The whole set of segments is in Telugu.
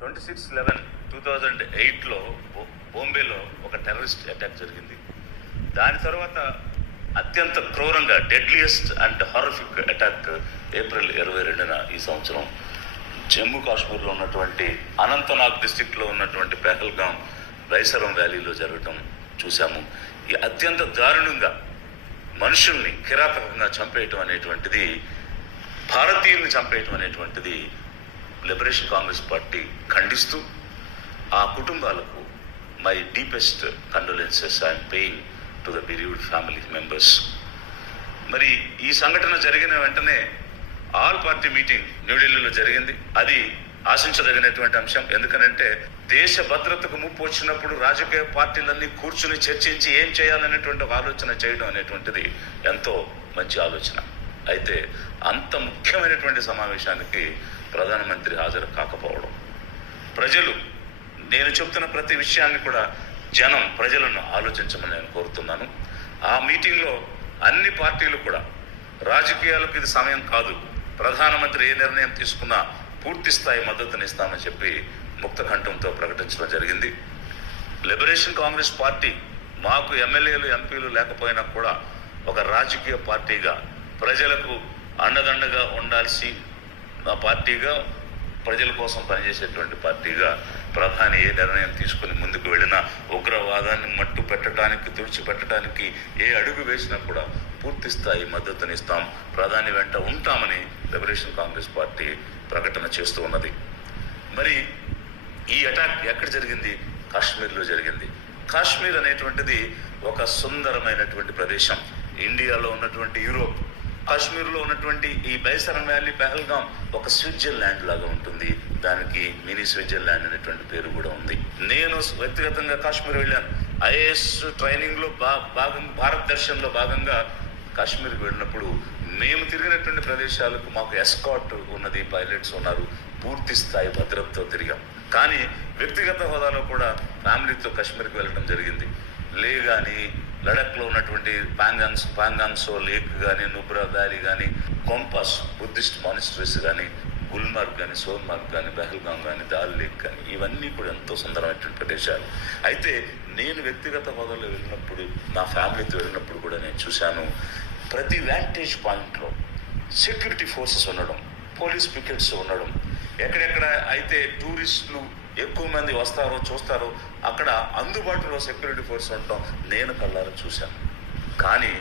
26/11/2008లో బాంబేలో ఒక టెర్రరిస్ట్ అటాక్ జరిగింది. దాని తర్వాత అత్యంత క్రూరంగా deadliest and horrific attack April 22న ఈ సంవత్సరం జమ్మూ కాశ్మీర్లో ఉన్నటువంటి అనంతనాగ్ డిస్టిక్లో ఉన్నటువంటి పెహల్గాం బైసరం వ్యాలీలో జరగటం చూసాము. ఈ అత్యంత దారుణంగా మనుషుల్ని కిరాతకంగా చంపేయటం అనేటువంటిది, భారతీయుల్ని చంపేయటం అనేటువంటిది లిబరేషన్ కాంగ్రెస్ పార్టీ ఖండిస్తూ ఆ కుటుంబాలకు my deepest condolences I'm paying to the bereaved family members. మరి ఈ సంఘటన జరిగిన వెంటనే ఆల్ పార్టీ మీటింగ్ న్యూఢిల్లీలో జరిగింది. అది ఆశించదగినటువంటి అంశం. ఎందుకనంటే దేశ భద్రతకు ముప్పు వచ్చినప్పుడు రాజకీయ పార్టీలన్నీ కూర్చుని చర్చించి ఏం చేయాలనేటువంటి ఒక ఆలోచన చేయడం అనేటువంటిది ఎంతో మంచి ఆలోచన. అయితే అంత ముఖ్యమైనటువంటి సమావేశానికి ప్రధానమంత్రి హాజరు కాకపోవడం, ప్రజలు, నేను చెప్తున్న ప్రతి విషయాన్ని కూడా ప్రజలను ఆలోచించమని నేను కోరుతున్నాను. ఆ మీటింగ్లో అన్ని పార్టీలు కూడా రాజకీయాలకు ఇది సమయం కాదు, ప్రధానమంత్రి ఏ నిర్ణయం తీసుకున్నా పూర్తి స్థాయి మద్దతునిస్తామని చెప్పి ముక్త కంఠంతో ప్రకటించడం జరిగింది. లిబరేషన్ కాంగ్రెస్ పార్టీ మాకు ఎమ్మెల్యేలు ఎంపీలు లేకపోయినా కూడా ఒక రాజకీయ పార్టీగా ప్రజలకు అండదండగా ఉండాల్సి పార్టీగా, ప్రజల కోసం పనిచేసేటువంటి పార్టీగా ప్రధాని ఏ నిర్ణయం తీసుకుని ముందుకు వెళ్ళినా, ఉగ్రవాదాన్ని మట్టు పెట్టడానికి, తుడిచిపెట్టడానికి ఏ అడుగు వేసినా కూడా పూర్తి స్థాయి మద్దతునిస్తాం, ప్రధాని వెంట ఉంటామని లిబరేషన్ కాంగ్రెస్ పార్టీ ప్రకటన చేస్తూ ఉన్నది. మరి ఈ అటాక్ ఎక్కడ జరిగింది? కాశ్మీర్లో జరిగింది. కాశ్మీర్ అనేటువంటిది ఒక సుందరమైనటువంటి ప్రదేశం. ఇండియాలో ఉన్నటువంటి యూరోప్, కాశ్మీర్లో ఉన్నటువంటి ఈ బైసరం వ్యాలీ, పెహల్గాం ఒక స్విట్జర్లాండ్ లాగా ఉంటుంది. దానికి మినీ స్విట్జర్లాండ్ అనేటువంటి పేరు కూడా ఉంది. నేను వ్యక్తిగతంగా కాశ్మీర్ వెళ్ళాను. ఐఏఎస్ ట్రైనింగ్లో భారత్ దర్శన్లో భాగంగా కాశ్మీర్కి వెళ్ళినప్పుడు మేము తిరిగినటువంటి ప్రదేశాలకు మాకు ఎస్కాట్ ఉన్నది, పైలట్స్ ఉన్నారు, పూర్తి స్థాయి భద్రతతో తిరిగాం. కానీ వ్యక్తిగత హోదాలో కూడా ఫ్యామిలీతో కాశ్మీర్కి వెళ్ళడం జరిగింది. లే కానీ, లడఖ్లో ఉన్నటువంటి పాంగాంగ్సో లేక్ కానీ, నుబ్రా వ్యాలీ కానీ, కొంపాస్ బుద్ధిస్ట్ మానిస్టరీస్ కానీ, గుల్మార్గ్ కానీ, సోన్మార్గ్ కానీ, పెహల్గాం కానీ, దాల్ లేక్ కానీ, ఇవన్నీ కూడా ఎంతో సుందరమైనటువంటి ప్రదేశాలు. అయితే నేను వ్యక్తిగత హోదాలో వెళ్ళినప్పుడు, నా ఫ్యామిలీతో వెళ్ళినప్పుడు కూడా నేను చూశాను, ప్రతి వ్యాంటేజ్ పాయింట్లో సెక్యూరిటీ ఫోర్సెస్ ఉండడం, పోలీస్ పికెట్స్ ఉండడం, ఎక్కడెక్కడ అయితే టూరిస్టులు ఎక్కువ మంది వస్తారో చూస్తారో అక్కడ అందుబాటులో సెక్యూరిటీ ఫోర్స్ ఉండటం నేను కళ్ళారా చూశాను. కానీ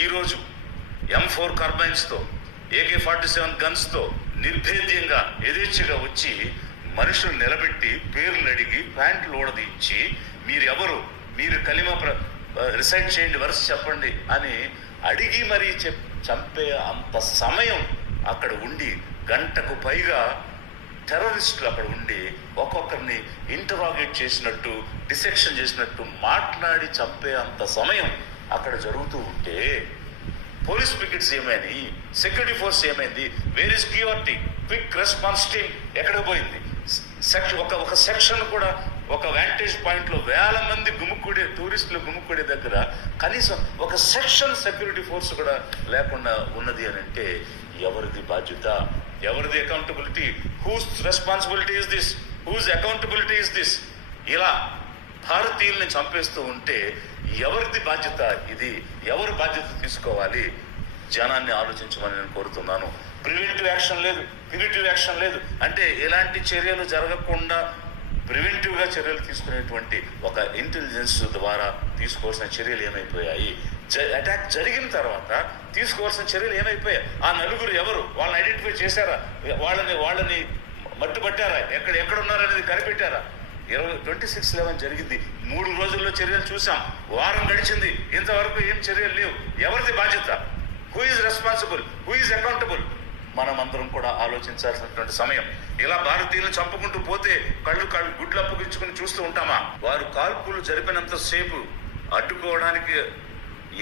ఈరోజు M4 కార్బైన్స్తో, AK-47 గన్స్తో నిర్భేద్యంగా యథేచ్ఛగా వచ్చి మనుషులు నిలబెట్టి పేర్లు అడిగి ప్యాంట్లు ఊడదీయించి మీరెవరు, మీరు కలిమా రిసైడ్ చేయండి, వరుస చెప్పండి అని అడిగి మరీ చంపే అంత సమయం అక్కడ ఉండి, గంటకు పైగా టెర్రరిస్టులు అక్కడ ఉండి ఒక్కొక్కరిని ఇంటరాగేట్ చేసినట్టు, డిసెక్షన్ చేసినట్టు మాట్లాడి చంపే అంత సమయం అక్కడ జరుగుతూ ఉంటే పోలీస్ పికెట్స్ ఏమైంది, సెక్యూరిటీ ఫోర్స్ ఏమైంది, where is QRT, quick response team ఎక్కడ పోయింది? ఒక సెక్షన్ కూడా, ఒక వ్యాంటేజ్ పాయింట్లో వేల మంది టూరిస్టులు గుమ్ముకుడే దగ్గర కనీసం ఒక సెక్షన్ సెక్యూరిటీ ఫోర్స్ కూడా లేకుండా ఉన్నది అని అంటే ఎవరిది బాధ్యత, ఎవరిది accountability? Whose responsibility is this, whose accountability is this? ఇలా భారతీయుల్ని చంపేస్తూ ఉంటే ఎవరిది బాధ్యత ఇది? ఎవరు బాధ్యత తీసుకోవాలి? జనాన్ని ఆలోచించమని నేను కోరుతున్నాను. ప్రివెంటివ్ యాక్షన్ లేదు అంటే ఎలాంటి చర్యలు జరగకుండా ప్రివెంటివ్గా చర్యలు తీసుకునేటువంటి ఒక ఇంటెలిజెన్స్ ద్వారా తీసుకోవాల్సిన చర్యలు ఏమైపోయాయి? అటాక్ జరిగిన తర్వాత తీసుకోవాల్సిన చర్యలు ఏమైపోయాయి? ఆ నలుగురు ఎవరు? వాళ్ళని ఐడెంటిఫై చేశారా? వాళ్ళని మట్టుబట్టారా? ఎక్కడున్నారనేది కనిపెట్టారా? 26/11 జరిగింది. 3 రోజుల్లో చర్యలు చూసాం. వారం గడిచింది, ఇంతవరకు ఏం చర్యలు లేవు. ఎవరిది బాధ్యత? Who is responsible? Who is accountable? మనం అందరం కూడా ఆలోచించాల్సినటువంటి సమయం. ఇలా భారతీయులను చంపుకుంటూ పోతే కళ్ళు గుడ్లు అప్పగించుకుని చూస్తూ ఉంటామా? వారు కాల్పులు జరిపినంత సేపు అడ్డుకోవడానికి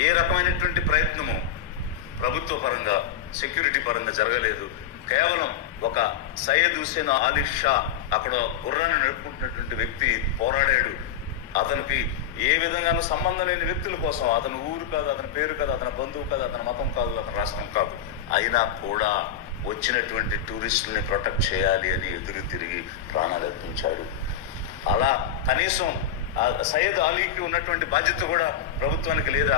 ఏ రకమైనటువంటి ప్రయత్నము ప్రభుత్వ పరంగా, సెక్యూరిటీ పరంగా జరగలేదు. కేవలం ఒక సయ్యద్ హుసేన్ అలీ షా, అక్కడ గుర్రాన్ని నడుపుకుంటున్నటువంటి వ్యక్తి పోరాడాడు. అతనికి ఏ విధంగానూ సంబంధం లేని వ్యక్తుల కోసం, అతని ఊరు కాదు, అతని పేరు కాదు, అతని బంధువు కాదు, అతని మతం కాదు, అతని రాష్ట్రం కాదు, అయినా కూడా వచ్చినటువంటి టూరిస్టుల్ని ప్రొటెక్ట్ చేయాలి అని ఎదురు తిరిగి ప్రాణాలు అర్పించారు. ఇచ్చాడు. అలా కనీసం సయ్యద్ అలీకి ఉన్నటువంటి బాధ్యత కూడా ప్రభుత్వానికి లేదా?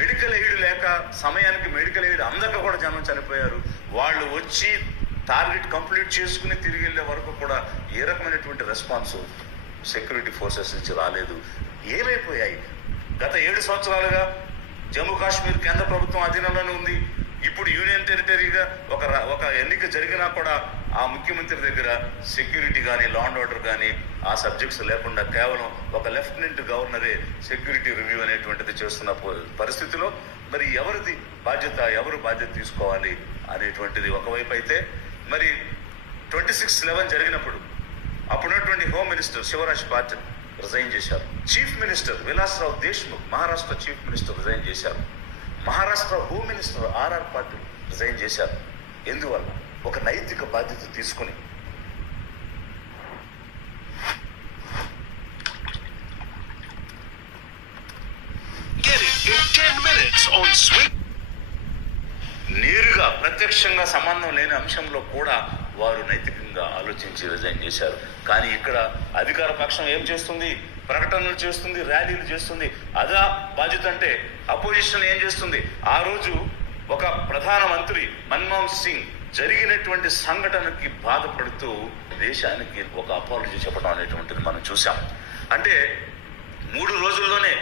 మెడికల్ ఎయిడ్ లేక సమయానికి మెడికల్ ఎయిడ్ అందక కూడా జనం చనిపోయారు. వాళ్ళు వచ్చి టార్గెట్ కంప్లీట్ చేసుకుని తిరిగి వెళ్ళే వరకు కూడా ఏ రకమైనటువంటి రెస్పాన్స్ సెక్యూరిటీ ఫోర్సెస్ నుంచి రాలేదు. ఏమైపోయాయి? గత 7 సంవత్సరాలుగా జమ్మూ కాశ్మీర్ కేంద్ర ప్రభుత్వం అధీనంలోనే ఉంది. ఇప్పుడు యూనియన్ టెరిటరీగా ఒక ఎన్నిక జరిగినా కూడా ఆ ముఖ్యమంత్రి దగ్గర సెక్యూరిటీ కానీ లా అండ్ ఆర్డర్ కానీ ఆ సబ్జెక్ట్స్ లేకుండా కేవలం ఒక లెఫ్టినెంట్ గవర్నరే సెక్యూరిటీ రివ్యూ అనేటువంటిది చేస్తున్న పరిస్థితిలో మరి ఎవరు బాధ్యత తీసుకోవాలి అనేటువంటిది ఒకవైపు అయితే, మరి 26/11 జరిగినప్పుడు అప్పుడున్నటువంటి home minister Shivraj Patil resign చేశారు. Chief minister Vilasrao Deshmukh Maharashtra chief minister resign చేశారు. Maharashtra home minister RR Patil resign చేశారు. ఎందువల్ల? ఒక నైతిక బాధ్యత తీసుకుని. నేరుగా ప్రత్యక్షంగా సంబంధం లేని అంశంలో కూడా వారు నైతికంగా ఆలోచించి రిజైన్ చేశారు. కానీ ఇక్కడ అధికార పక్షం ఏం చేస్తుంది? ప్రకటనలు చేస్తుంది, ర్యాలీలు చేస్తుంది. అదా బాధ్యత అంటే అపోజిషన్ ఏం చేస్తుంది? ఆ రోజు ఒక ప్రధానమంత్రి మన్మోహన్ సింగ్ జరిగినటువంటి సంఘటనకి బాధపడుతూ దేశానికి ఒక అపాలజీ చెప్పడం అనేటువంటిది మనం చూసాం. అంటే 3 రోజుల్లోనే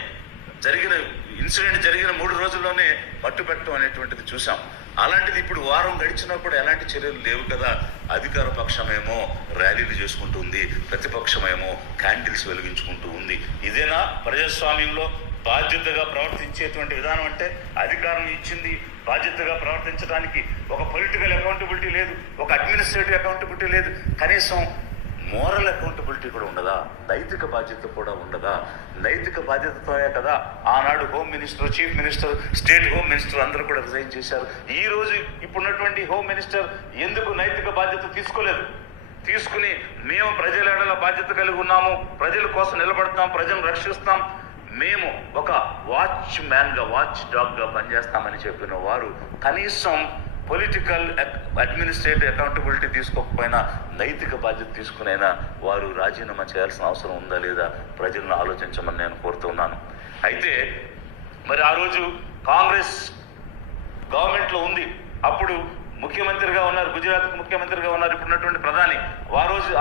జరిగిన ఇన్సిడెంట్ జరిగిన 3 రోజుల్లోనే మట్టుపెట్టడం అనేటువంటిది చూసాం. అలాంటిది ఇప్పుడు వారం గడిచినా కూడా ఎలాంటి చర్యలు లేవు కదా. అధికార పక్షమేమో ర్యాలీలు చేసుకుంటుంది, ప్రతిపక్షమేమో క్యాండిల్స్ వెలిగించుకుంటూ ఉంది. ఇదేనా ప్రజాస్వామ్యంలో బాధ్యతగా ప్రవర్తించేటువంటి విధానం? అంటే అధికారం ఇచ్చింది, బాధ్యతగా ప్రవర్తించడానికి ఒక పొలిటికల్ అకౌంటబిలిటీ లేదు, ఒక అడ్మినిస్ట్రేటివ్ అకౌంటబిలిటీ లేదు, కనీసం మోరల్ అకౌంటబిలిటీ కూడా ఉండదా? నైతిక బాధ్యత కూడా ఉండదా? నైతిక బాధ్యతతోనే కదా ఆనాడు home minister, chief minister, state home minister అందరూ కూడా రిజైన్ చేశారు. ఈ రోజు ఇప్పుడున్నటువంటి హోమ్ మినిస్టర్ ఎందుకు నైతిక బాధ్యత తీసుకోలేదు? తీసుకుని మేము ప్రజల ఎడల బాధ్యత కలిగి ఉన్నాము, ప్రజల కోసం నిలబడతాం, ప్రజలను రక్షిస్తాం, మేము ఒక వాచ్ డాగ్ గా పనిచేస్తామని చెప్పిన వారు కనీసం పొలిటికల్ అడ్మినిస్ట్రేటివ్ అకౌంటబిలిటీ తీసుకోకపోయినా నైతిక బాధ్యత తీసుకునైనా వారు రాజీనామా చేయాల్సిన అవసరం ఉందా లేదా ప్రజలను ఆలోచించమని నేను కోరుతున్నాను. అయితే మరి ఆ రోజు కాంగ్రెస్ గవర్నమెంట్లో ఉంది, అప్పుడు ముఖ్యమంత్రిగా ఉన్నారు, గుజరాత్ ముఖ్యమంత్రిగా ఉన్నారు ఇప్పుడున్నటువంటి ప్రధాని.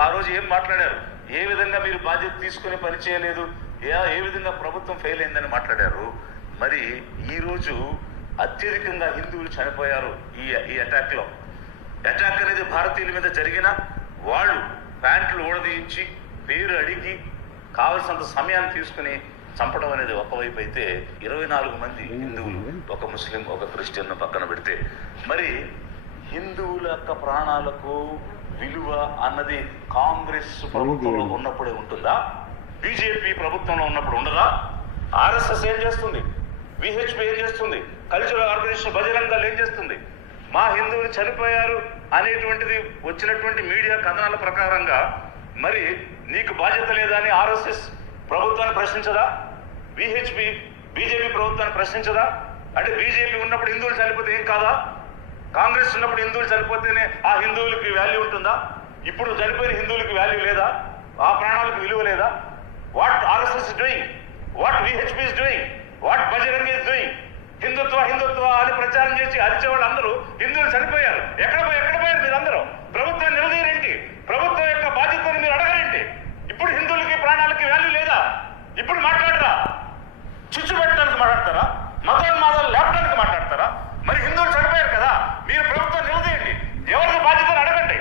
ఆ రోజు ఏం మాట్లాడారు? ఏ విధంగా మీరు బాధ్యత తీసుకుని పని చేయలేదు, ఏ విధంగా ప్రభుత్వం ఫెయిల్ అయిందని మాట్లాడారు. మరి ఈరోజు అత్యధికంగా హిందువులు చనిపోయారు ఈ అటాక్లో. అటాక్ అనేది భారతీయుల మీద జరిగిన వాళ్ళు ప్యాంట్లు ఊడదీయించి పేరు అడిగి కావలసినంత సమయాన్ని తీసుకుని చంపడం అనేది ఒకవైపు అయితే 24 మంది హిందువులు, ఒక ముస్లిం, ఒక క్రిస్టియన్ పక్కన పెడితే, మరి హిందువుల యొక్క ప్రాణాలకు విలువ అన్నది కాంగ్రెస్ ప్రభుత్వంలో ఉన్నప్పుడే ఉంటుందా? బీజేపీ ప్రభుత్వంలో ఉన్నప్పుడు ఉండదా? ఆర్ఎస్ఎస్ ఏం చేస్తుంది? విహెచ్పి ఏం చేస్తుంది? కల్చరల్ ఆర్గనైజేషన్ బజరంగ దళ్ ఏం చేస్తుంది? మా హిందువులు చనిపోయారు అనేటువంటిది వచ్చినటువంటి మీడియా కథనాల ప్రకారంగా మరి నీకు బాధ్యత లేదా అని ఆర్ఎస్ఎస్ ప్రభుత్వాన్ని ప్రశ్నించదా? విహెచ్పి బీజేపీ ప్రభుత్వాన్ని ప్రశ్నించదా? అంటే బీజేపీ ఉన్నప్పుడు హిందువులు చనిపోతే ఏం కాదా? కాంగ్రెస్ ఉన్నప్పుడు హిందువులు చనిపోతేనే ఆ హిందువులకి వాల్యూ ఉంటుందా? ఇప్పుడు చనిపోయిన హిందువులకి వాల్యూ లేదా? ఆ ప్రాణాలకు విలువ లేదా? What RSS is doing, what VHP is doing, what Bajrang is doing? Hindutva అని ప్రచారం చేసి అరిచే వాళ్ళందరూ హిందువులు చనిపోయారు. ఎక్కడ పోయారు మీరందరూ? ప్రభుత్వం నిలదీయరేంటి? ప్రభుత్వం యొక్క బాధ్యతను మీరు అడగరేంటి? ఇప్పుడు హిందువులకి ప్రాణాలకి వాల్యూ లేదా? ఇప్పుడు మాట్లాడరా? చిచ్చు పెట్టడానికి మాట్లాడతారా? మతోన్మాదాలు లేపడానికి మాట్లాడతారా? మరి హిందువులు చనిపోయారు కదా, మీరు ప్రభుత్వం నిలదీయండి, ఎవరికి బాధ్యతను అడగండి.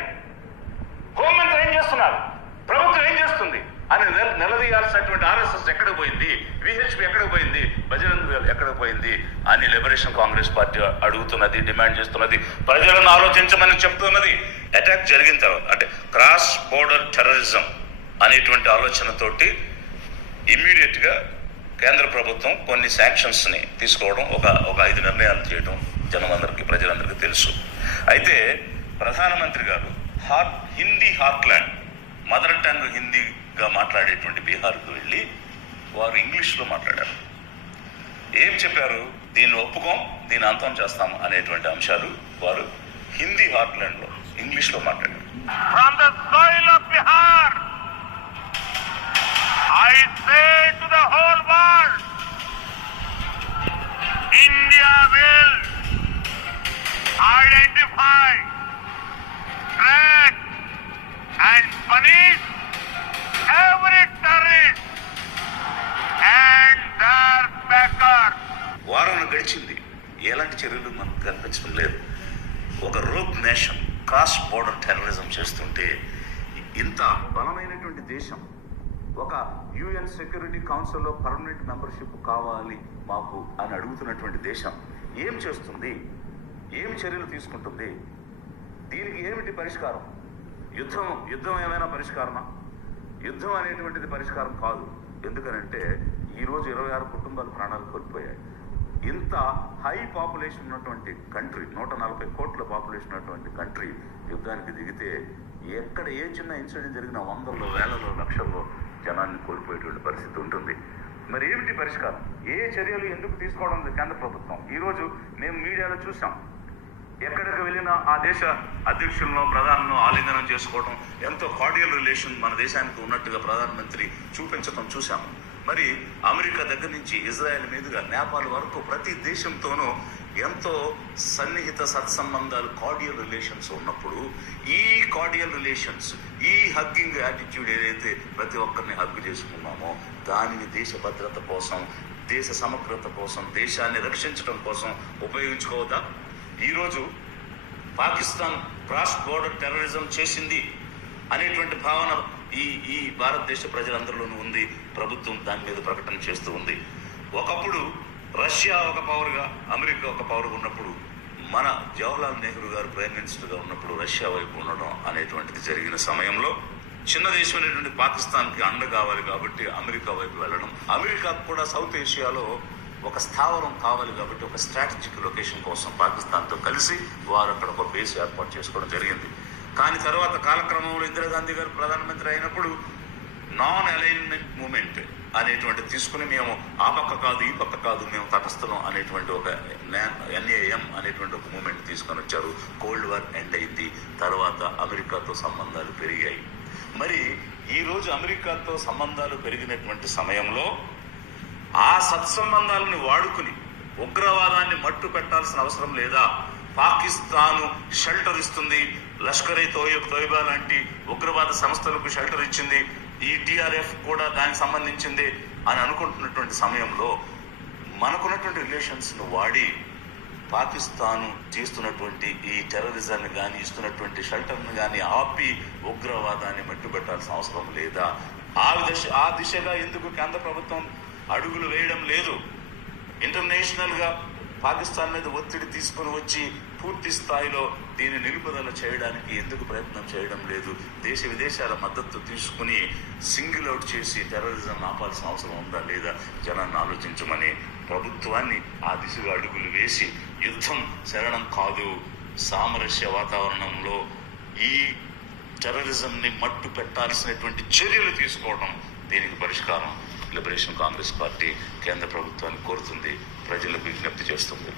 హోంమంత్రి ఏం చేస్తున్నారు, ప్రభుత్వం ఏం చేస్తుంది అని నిలదీయాల్సినటువంటి ఆర్ఎస్ఎస్ ఎక్కడికి పోయింది, విహెచ్పి ఎక్కడికి పోయింది, బజరంగ్ దళ్ ఎక్కడికి పోయింది అని లిబరేషన్ కాంగ్రెస్ పార్టీ అడుగుతున్నది, డిమాండ్ చేస్తున్నది, ప్రజలను ఆలోచించమని చెప్తున్నది. అటాక్ జరిగిన తర్వాత అంటే క్రాస్ బోర్డర్ టెర్రరిజం అనేటువంటి ఆలోచనతోటి ఇమ్మీడియట్ గా కేంద్ర ప్రభుత్వం కొన్ని శాంక్షన్స్ ని తీసుకోవడం, ఒక 5 నిర్ణయాలు చేయడం జనమందరికీ, ప్రజలందరికీ తెలుసు. అయితే ప్రధానమంత్రి గారు హిందీ హార్ట్లాండ్, మదర్ టంగ్ హిందీగా మాట్లాడేటువంటి బీహార్కు వెళ్ళి వారు ఇంగ్లీష్లో మాట్లాడారు. ఏం చెప్పారు? దీన్ని ఒప్పుకోం, దీన్ని అంతం చేస్తాం అనేటువంటి అంశాలు వారు హిందీ హార్ట్లాండ్లో ఇంగ్లీష్లో మాట్లాడారు. From the soil of Bihar, punish every terrorist and their backers. వారం గడిచింది, ఎలాంటి చర్యలు మనకు కనిపించడం లేదు. ఒక rogue nation cross border terrorism చేస్తుంటే ఇంత బలమైనటువంటి దేశం, ఒక యుఎన్ సెక్యూరిటీ కౌన్సిల్లో పర్మనెంట్ మెంబర్షిప్ కావాలి మాకు అని అడుగుతున్నటువంటి దేశం ఏం చేస్తుంది? ఏం చర్యలు తీసుకుంటుంది? దీనికి ఏమిటి పరిష్కారం? యుద్ధం ఏమైనా పరిష్కారమా? యుద్ధం అనేటువంటిది పరిష్కారం కాదు. ఎందుకనంటే ఈరోజు 26 కుటుంబాలు ప్రాణాలు కోల్పోయాయి. ఇంత హై పాపులేషన్ ఉన్నటువంటి కంట్రీ, 140 కోట్ల పాపులేషన్ ఉన్నటువంటి కంట్రీ యుద్ధానికి దిగితే ఎక్కడ ఏ చిన్న ఇన్సిడెంట్ జరిగినా వందల్లో, వేలలో, లక్షల్లో జనాన్ని కోల్పోయేటువంటి పరిస్థితి ఉంటుంది. మరి ఏమిటి పరిష్కారం? ఏ చర్యలు ఎందుకు తీసుకోవడం లేదు కేంద్ర ప్రభుత్వం? ఈరోజు మేము మీడియాలో చూసాం, ఎక్కడికి వెళ్ళినా ఆ దేశ అధ్యక్షులను, ప్రధానులను ఆలింగనం చేసుకోవడం, ఎంతో కార్డియల్ రిలేషన్ మన దేశానికి ఉన్నట్టుగా ప్రధానమంత్రి చూపించడం చూసాము. మరి అమెరికా దగ్గర నుంచి ఇజ్రాయెల్ మీదుగా నేపాల్ వరకు ప్రతి దేశంతోనూ ఎంతో సన్నిహిత సత్సంబంధాలు, కార్డియల్ రిలేషన్స్ ఉన్నప్పుడు ఈ కార్డియల్ రిలేషన్స్, ఈ హగ్గింగ్ యాటిట్యూడ్ ఏదైతే ప్రతి ఒక్కరిని హగ్గు చేసుకున్నామో దానిని దేశ భద్రత కోసం, దేశ సమగ్రత కోసం, దేశాన్ని రక్షించడం కోసం ఉపయోగించుకోవద్దా? ఈరోజు పాకిస్తాన్ క్రాస్ బోర్డర్ టెర్రరిజం చేసింది అనేటువంటి భావన ఈ భారతదేశ ప్రజలందరిలోనూ ఉంది. ప్రభుత్వం దాని మీద ప్రకటన చేస్తూ ఉంది. ఒకప్పుడు రష్యా ఒక పవర్గా, అమెరికా ఒక పవర్గా ఉన్నప్పుడు, మన జవహర్లాల్ నెహ్రూ గారు ప్రైమ్ మినిస్టర్గా ఉన్నప్పుడు రష్యా వైపు ఉండడం అనేటువంటిది జరిగిన సమయంలో చిన్న దేశం అనేటువంటి పాకిస్తాన్కి అండ కావాలి కాబట్టి అమెరికా వైపు వెళ్ళడం, అమెరికాకు కూడా సౌత్ ఏషియాలో ఒక స్థావరం కావాలి కాబట్టి ఒక స్ట్రాటజిక్ లొకేషన్ కోసం పాకిస్తాన్తో కలిసి వారు అక్కడ ఒక బేస్ ఏర్పాటు చేసుకోవడం జరిగింది. కానీ తర్వాత కాలక్రమంలో ఇందిరాగాంధీ గారు ప్రధానమంత్రి అయినప్పుడు నాన్ అలైన్మెంట్ మూమెంట్ అనేటువంటి తీసుకుని మేము ఆ పక్క కాదు, ఈ పక్క కాదు, మేము తటస్థలం అనేటువంటి ఒక NAM అనేటువంటి ఒక మూమెంట్ తీసుకొని వచ్చారు. కోల్డ్ వార్ ఎండ్ అయింది. తర్వాత అమెరికాతో సంబంధాలు పెరిగాయి. మరి ఈరోజు అమెరికాతో సంబంధాలు పెరిగినటువంటి సమయంలో ఆ సత్సంబంధాలను వాడుకుని ఉగ్రవాదాన్ని మట్టు పెట్టాల్సిన అవసరం లేదా? పాకిస్తాను షెల్టర్ ఇస్తుంది, లష్కర్ తోయిబా లాంటి ఉగ్రవాద సంస్థలకు షెల్టర్ ఇచ్చింది, ఈ TRF కూడా దానికి సంబంధించింది అని అనుకుంటున్నటువంటి సమయంలో మనకున్నటువంటి రిలేషన్స్ను వాడి పాకిస్తాను చేస్తున్నటువంటి ఈ టెర్రరిజాన్ని కానీ, ఇస్తున్నటువంటి షెల్టర్ను కానీ ఆపి ఉగ్రవాదాన్ని మట్టుబెట్టాల్సిన అవసరం లేదా? ఆ దిశగా ఎందుకు కేంద్ర ప్రభుత్వం అడుగులు వేయడం లేదు? ఇంటర్నేషనల్గా పాకిస్తాన్ మీద ఒత్తిడి తీసుకుని వచ్చి పూర్తి స్థాయిలో దీన్ని నిలుపుదల చేయడానికి ఎందుకు ప్రయత్నం చేయడం లేదు? దేశ విదేశాల మద్దతు తీసుకుని సింగిల్ అవుట్ చేసి టెర్రరిజం ఆపాల్సిన అవసరం ఉందా లేదా? జనాన్ని ఆలోచించమని ప్రభుత్వాన్ని ఆ దిశగా అడుగులు వేసి యుద్ధం శరణం కాదు, సామరస్య వాతావరణంలో ఈ టెర్రరిజంని మట్టు పెట్టాల్సినటువంటి చర్యలు తీసుకోవడం దీనికి పరిష్కారం. లిబరేషన్ కాంగ్రెస్ పార్టీ కేంద్ర ప్రభుత్వాన్ని కోరుతుంది, ప్రజలకు విజ్ఞప్తి చేస్తుంది.